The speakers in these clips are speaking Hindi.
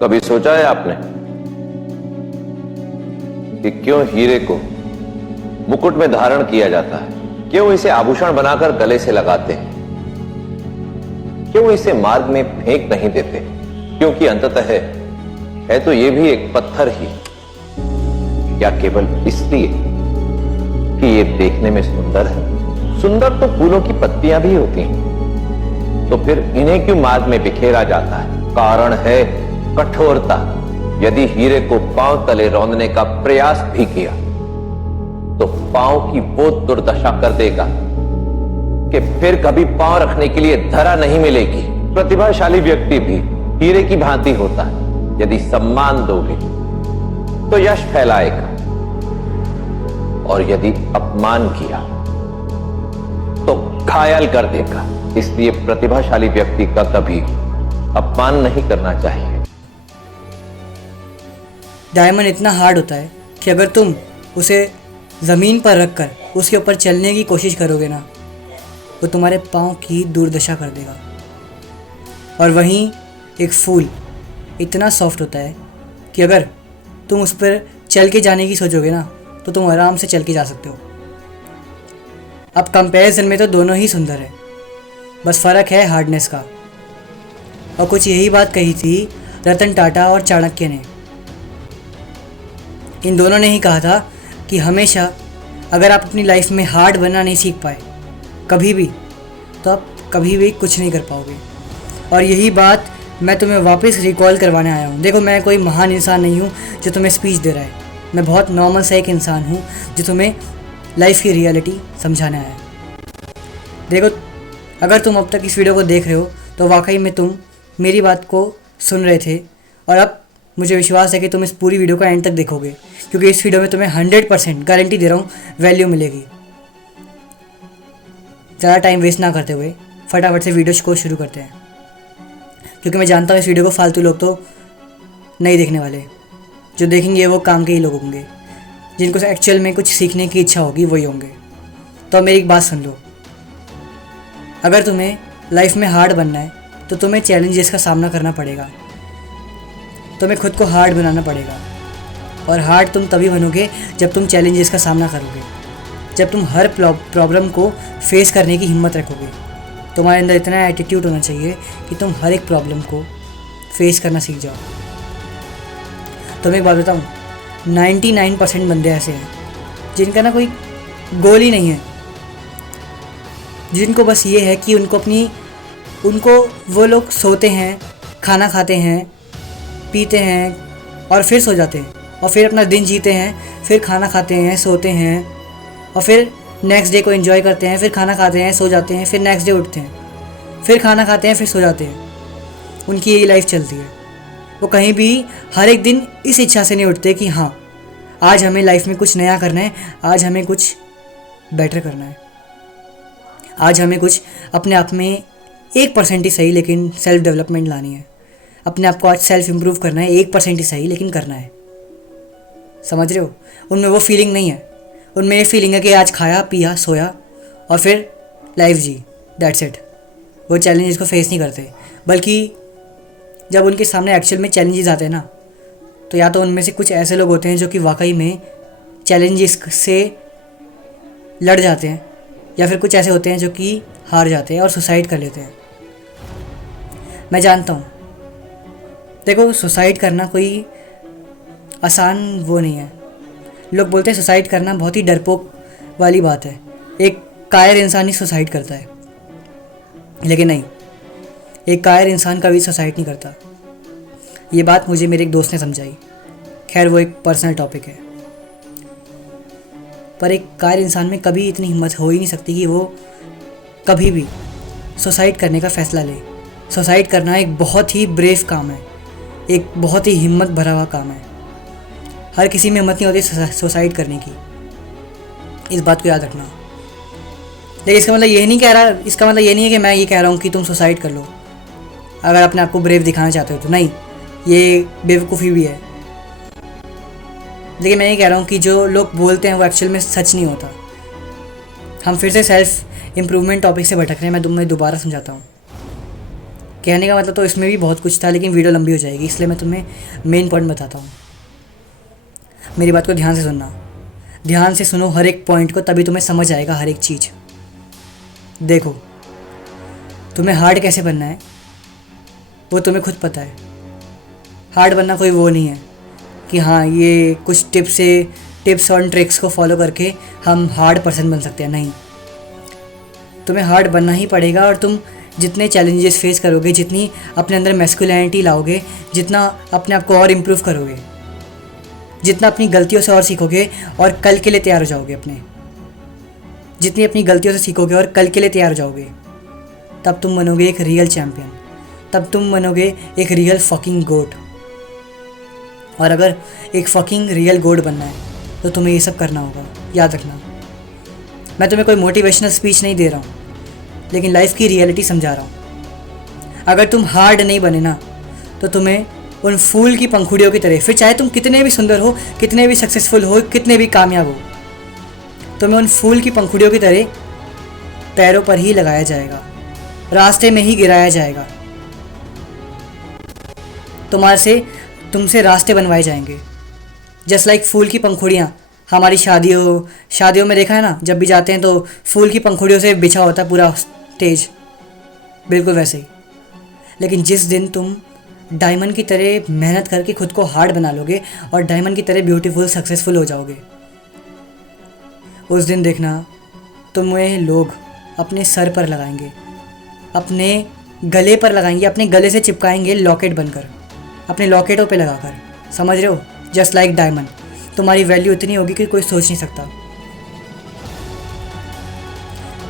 कभी सोचा है आपने कि क्यों हीरे को मुकुट में धारण किया जाता है? क्यों इसे आभूषण बनाकर गले से लगाते हैं? क्यों इसे मार्ग में फेंक नहीं देते? क्योंकि अंततः है तो यह भी एक पत्थर ही, या केवल इसलिए कि ये देखने में सुंदर है? सुंदर तो फूलों की पत्तियां भी होती हैं, तो फिर इन्हें क्यों मार्ग में बिखेरा जाता है? कारण है कठोरता। यदि हीरे को पांव तले रौंदने का प्रयास भी किया तो पांव की वो दुर्दशा कर देगा कि फिर कभी पांव रखने के लिए धरा नहीं मिलेगी। प्रतिभाशाली व्यक्ति भी हीरे की भांति होता है। यदि सम्मान दोगे तो यश फैलाएगा, और यदि अपमान किया तो घायल कर देगा। इसलिए प्रतिभाशाली व्यक्ति का कभी अपमान नहीं करना चाहिए। डायमंड इतना हार्ड होता है कि अगर तुम उसे ज़मीन पर रखकर उसके ऊपर चलने की कोशिश करोगे ना, तो तुम्हारे पाँव की दुर्दशा कर देगा। और वहीं एक फूल इतना सॉफ्ट होता है कि अगर तुम उस पर चल के जाने की सोचोगे ना, तो तुम आराम से चल के जा सकते हो। अब कंपैरिजन में तो दोनों ही सुंदर है, बस फ़र्क है हार्डनेस का। और कुछ यही बात कही थी रतन टाटा और चाणक्य ने। इन दोनों ने ही कहा था कि हमेशा अगर आप अपनी लाइफ में हार्ड बनना नहीं सीख पाए कभी भी, तो आप कभी भी कुछ नहीं कर पाओगे। और यही बात मैं तुम्हें वापस रिकॉल करवाने आया हूँ। देखो, मैं कोई महान इंसान नहीं हूँ जो तुम्हें स्पीच दे रहा है। मैं बहुत नॉर्मल सा एक इंसान हूँ जो तुम्हें लाइफ की रियलिटी समझाने आया है। देखो, अगर तुम अब तक इस वीडियो को देख रहे हो तो वाकई में तुम मेरी बात को सुन रहे थे, और अब मुझे विश्वास है कि तुम इस पूरी वीडियो का एंड तक देखोगे, क्योंकि इस वीडियो में तुम्हें 100% गारंटी दे रहा हूँ वैल्यू मिलेगी। ज़्यादा टाइम वेस्ट ना करते हुए फटाफट से वीडियो को शुरू करते हैं, क्योंकि मैं जानता हूँ इस वीडियो को फालतू लोग तो नहीं देखने वाले। जो देखेंगे वो काम के ही लोग होंगे, जिनको एक्चुअल में कुछ सीखने की इच्छा होगी वही होंगे। तो मेरी एक बात सुन लो, अगर तुम्हें लाइफ में हार्ड बनना है तो तुम्हें चैलेंजेस का सामना करना पड़ेगा। तुम्हें खुद को हार्ड बनाना पड़ेगा, और हार्ड तुम तभी बनोगे जब तुम चैलेंजेस का सामना करोगे, जब तुम हर प्रॉब्लम को फेस करने की हिम्मत रखोगे। तुम्हारे अंदर इतना एटीट्यूड होना चाहिए कि तुम हर एक प्रॉब्लम को फेस करना सीख जाओ। तुम्हें एक बात बताऊँ, 99% बंदे ऐसे हैं जिनका ना कोई गोल ही नहीं है, जिनको बस ये है कि उनको वो लोग सोते हैं, खाना खाते हैं, पीते हैं और फिर सो जाते हैं, और फिर अपना दिन जीते हैं, फिर खाना खाते हैं, सोते हैं, और फिर नेक्स्ट डे को एंजॉय करते हैं, फिर खाना खाते हैं, सो जाते हैं, फिर नेक्स्ट डे उठते हैं, फिर खाना खाते हैं, फिर सो जाते हैं। उनकी यही लाइफ चलती है। वो कहीं भी हर एक दिन इस इच्छा से नहीं उठते कि हाँ, आज हमें लाइफ में कुछ नया करना है, आज हमें कुछ बेटर करना है, आज हमें कुछ अपने आप में 1% ही सही लेकिन सेल्फ डेवलपमेंट लानी है। अपने आप को आज सेल्फ इम्प्रूव करना है, 1% ही सही लेकिन करना है। समझ रहे हो? उनमें वो फीलिंग नहीं है। उनमें ये फीलिंग है कि आज खाया पिया सोया और फिर लाइफ जी, दैट्स इट। वो चैलेंजेस को फेस नहीं करते, बल्कि जब उनके सामने एक्चुअल में चैलेंजेस आते हैं ना, तो या तो उनमें से कुछ ऐसे लोग होते हैं जो कि वाकई में चैलेंजेस से लड़ जाते हैं, या फिर कुछ ऐसे होते हैं जो कि हार जाते हैं और सुसाइड कर लेते हैं। मैं जानता हूँ, देखो, सुसाइड करना कोई आसान वो नहीं है। लोग बोलते हैं सुसाइड करना बहुत ही डरपोक वाली बात है, एक कायर इंसान ही सुसाइड करता है, लेकिन नहीं, एक कायर इंसान कभी सुसाइड नहीं करता। ये बात मुझे मेरे एक दोस्त ने समझाई। खैर, वो एक पर्सनल टॉपिक है, पर एक कायर इंसान में कभी इतनी हिम्मत हो ही नहीं सकती कि वो कभी भी सुसाइड करने का फ़ैसला ले। सुसाइड करना एक बहुत ही ब्रेव काम है, एक बहुत ही हिम्मत भरा हुआ काम है। हर किसी में हिम्मत नहीं होती सुसाइड करने की, इस बात को याद रखना। लेकिन इसका मतलब ये नहीं है कि मैं ये कह रहा हूँ कि तुम सुसाइड कर लो अगर अपने आप को ब्रेव दिखाना चाहते हो तो। नहीं, ये बेवकूफ़ी भी है। लेकिन मैं ये कह रहा हूँ कि जो लोग बोलते हैं वो एक्चुअल में सच नहीं होता। हम फिर से सेल्फ इम्प्रूवमेंट टॉपिक से भटक रहे हैं। मैं तुम्हें दोबारा समझाता हूँ कहने का मतलब तो इसमें भी बहुत कुछ था, लेकिन वीडियो लंबी हो जाएगी, इसलिए मैं तुम्हें मेन पॉइंट बताता हूँ। मेरी बात को ध्यान से सुनना, ध्यान से सुनो हर एक पॉइंट को, तभी तुम्हें समझ आएगा हर एक चीज़। देखो, तुम्हें हार्ड कैसे बनना है वो तुम्हें खुद पता है। हार्ड बनना कोई वो नहीं है कि हाँ ये कुछ टिप्स और ट्रिक्स को फॉलो करके हम हार्ड पर्सन बन सकते हैं, नहीं। तुम्हें हार्ड बनना ही पड़ेगा, और तुम जितने चैलेंजेस फेस करोगे, जितनी अपने अंदर मैस्कुलिनिटी लाओगे, जितना अपने आप को और इम्प्रूव करोगे, जितना अपनी गलतियों से और सीखोगे और कल के लिए तैयार हो जाओगे, जितनी अपनी गलतियों से सीखोगे और कल के लिए तैयार हो जाओगे, तब तुम बनोगे एक रियल चैम्पियन, तब तुम बनोगे एक रियल फकिंग गोट। और अगर एक फकिंग रियल गोट बनना है तो तुम्हें ये सब करना होगा, याद रखना। मैं तुम्हें कोई मोटिवेशनल स्पीच नहीं दे रहा हूँ, लेकिन लाइफ की रियलिटी समझा रहा हूँ। अगर तुम हार्ड नहीं बने ना, तो तुम्हें उन फूल की पंखुड़ियों की तरह, फिर चाहे तुम कितने भी सुंदर हो, कितने भी सक्सेसफुल हो, कितने भी कामयाब हो, तुम्हें उन फूल की पंखुड़ियों की तरह पैरों पर ही लगाया जाएगा, रास्ते में ही गिराया जाएगा। तुमसे रास्ते बनवाए जाएंगे, जस्ट लाइक फूल की पंखुड़ियाँ हमारी शादियों में देखा है ना, जब भी जाते हैं तो फूल की पंखुड़ियों से बिछा होता है पूरा स्टेज, बिल्कुल वैसे ही। लेकिन जिस दिन तुम डायमंड की तरह मेहनत करके खुद को हार्ड बना लोगे और डायमंड की तरह ब्यूटीफुल सक्सेसफुल हो जाओगे, उस दिन देखना तुम्हें लोग अपने सर पर लगाएंगे, अपने गले पर लगाएंगे, अपने गले से चिपकाएंगे लॉकेट बनकर, अपने लॉकेटों पे लगाकर, समझ रहे हो? जस्ट लाइक डायमंड तुम्हारी वैल्यू इतनी होगी कि कोई सोच नहीं सकता।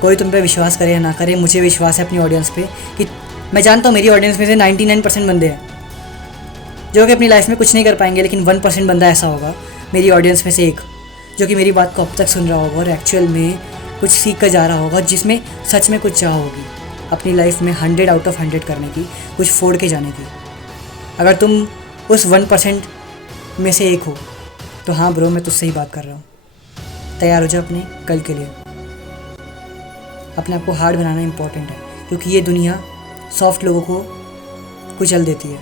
कोई तुम पे विश्वास करे या ना करे, मुझे विश्वास है अपनी ऑडियंस पे कि मैं जानता हूँ मेरी ऑडियंस में से 99% बंदे हैं जो कि अपनी लाइफ में कुछ नहीं कर पाएंगे, लेकिन 1% बंदा ऐसा होगा मेरी ऑडियंस में से एक, जो कि मेरी बात को अब तक सुन रहा होगा और एक्चुअल में कुछ सीख कर जा रहा होगा, जिसमें सच में कुछ चाह होगी अपनी लाइफ में 100 आउट ऑफ 100 करने की, कुछ फोड़ के जाने की। अगर तुम उस 1% में से एक हो तो हाँ ब्रो, मैं तुझसे ही बात कर रहा हूँ। तैयार हो जाओ अपने कल के लिए। अपने आप को हार्ड बनाना इंपॉर्टेंट है, क्योंकि ये दुनिया सॉफ्ट लोगों को कुचल देती है,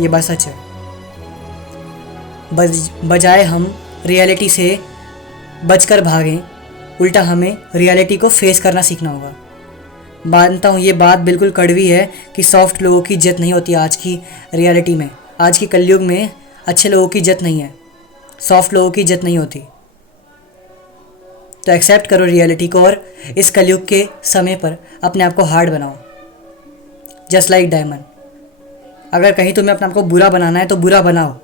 ये बात सच है। बजाय हम रियलिटी से बचकर भागें, उल्टा हमें रियलिटी को फेस करना सीखना होगा। मानता हूँ ये बात बिल्कुल कड़वी है कि सॉफ्ट लोगों की इज्जत नहीं होती आज की रियलिटी में, आज की कलयुग में अच्छे लोगों की इज्जत नहीं है, सॉफ्ट लोगों की इज्जत नहीं होती। तो एक्सेप्ट करो रियलिटी को और इस कलयुग के समय पर अपने आप को हार्ड बनाओ, जस्ट लाइक डायमंड। अगर कहीं तुम्हें अपने आप को बुरा बनाना है तो बुरा बनाओ।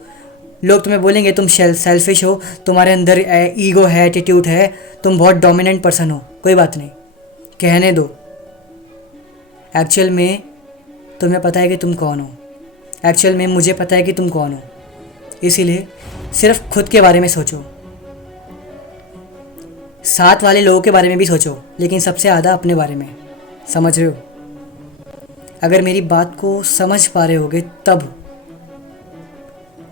लोग तुम्हें बोलेंगे तुम सेल्फिश हो, तुम्हारे अंदर ईगो है, एटीट्यूड है, तुम बहुत डोमिनेंट पर्सन हो, कोई बात नहीं, कहने दो। एक्चुअल में तुम्हें पता है कि तुम कौन हो, एक्चुअल में मुझे पता है कि तुम कौन हो। इसीलिए सिर्फ खुद के बारे में सोचो, साथ वाले लोगों के बारे में भी सोचो, लेकिन सबसे ज़्यादा अपने बारे में। समझ रहे हो? अगर मेरी बात को समझ पा रहे होगे तब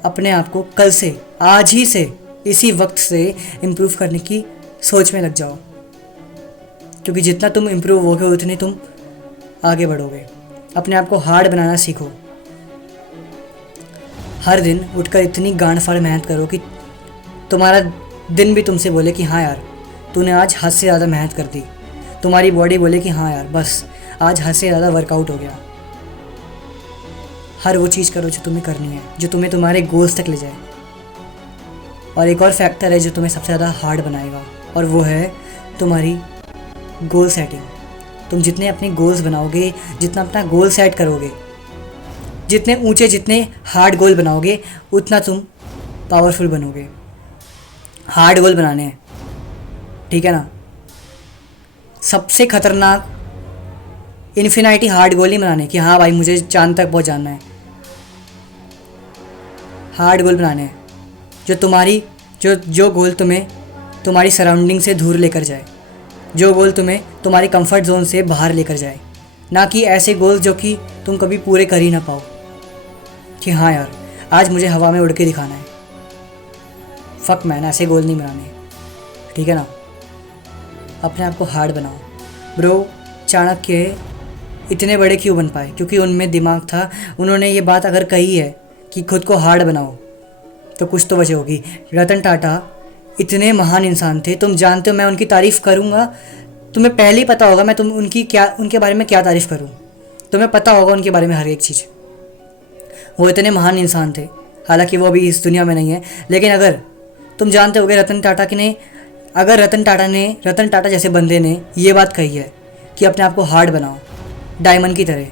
अपने आप को कल से, आज ही से, इसी वक्त से इम्प्रूव करने की सोच में लग जाओ, क्योंकि जितना तुम इम्प्रूव होगे उतने तुम आगे बढ़ोगे। अपने आप को हार्ड बनाना सीखो। हर दिन उठकर इतनी गांड फाड़ मेहनत करो कि तुम्हारा दिन भी तुमसे बोले कि हाँ यार तूने आज हद से ज़्यादा मेहनत कर दी। तुम्हारी बॉडी बोले कि हाँ यार बस आज हद से ज़्यादा वर्कआउट हो गया। हर वो चीज़ करो जो तुम्हें करनी है, जो तुम्हें तुम्हारे गोल्स तक ले जाए। और एक और फैक्टर है जो तुम्हें सबसे ज़्यादा हार्ड बनाएगा, और वो है तुम्हारी गोल सेटिंग। तुम जितने अपने गोल्स बनाओगे, जितना अपना गोल सेट करोगे, जितने ऊंचे, जितने हार्ड गोल बनाओगे, उतना तुम पावरफुल बनोगे। हार्ड गोल बनाने हैं, ठीक है ना? सबसे खतरनाक इन्फिनिटी हार्ड गोल ही बनाने कि हाँ भाई मुझे चांद तक पहुँच जाना है। हार्ड गोल बनाने हैं जो गोल तुम्हें तुम्हारी सराउंडिंग से दूर लेकर जाए, जो गोल तुम्हें तुम्हारे कंफर्ट जोन से बाहर लेकर जाए, ना कि ऐसे गोल जो कि तुम कभी पूरे कर ही ना पाओ कि हाँ यार आज मुझे हवा में उड़ के दिखाना है। फक मैन, ऐसे गोल नहीं बनाने, ठीक है ना? अपने आप को हार्ड बनाओ ब्रो। चाणक्य इतने बड़े क्यों बन पाए? क्योंकि उनमें दिमाग था। उन्होंने ये बात अगर कही है कि खुद को हार्ड बनाओ तो कुछ तो वजह होगी। रतन टाटा इतने महान इंसान थे, तुम जानते हो मैं उनकी तारीफ़ करूँगा, तुम्हें पहले ही पता होगा मैं उनके बारे में क्या तारीफ़ करूँ, तुम्हें पता होगा उनके बारे में हर एक चीज़। वो इतने महान इंसान थे, हालांकि वो अभी इस दुनिया में नहीं है, लेकिन अगर तुम जानते होगे रतन टाटा जैसे बंदे ने ये बात कही है कि अपने आप को हार्ड बनाओ डायमंड की तरह,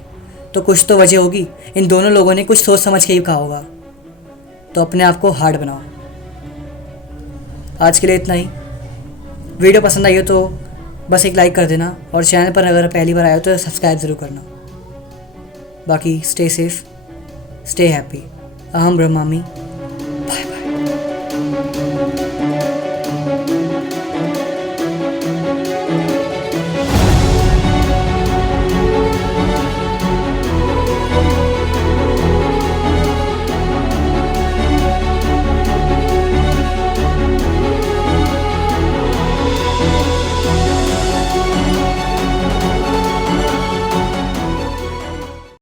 तो कुछ तो वजह होगी। इन दोनों लोगों ने कुछ सोच समझ के ही कहा होगा। तो अपने आप को हार्ड बनाओ। आज के लिए इतना ही। वीडियो पसंद आई हो तो बस एक लाइक कर देना, और चैनल पर अगर पहली बार आए हो तो सब्सक्राइब ज़रूर करना। बाकी स्टे सेफ, स्टे हैप्पी। अहम ब्रह्मामी। Bye bye.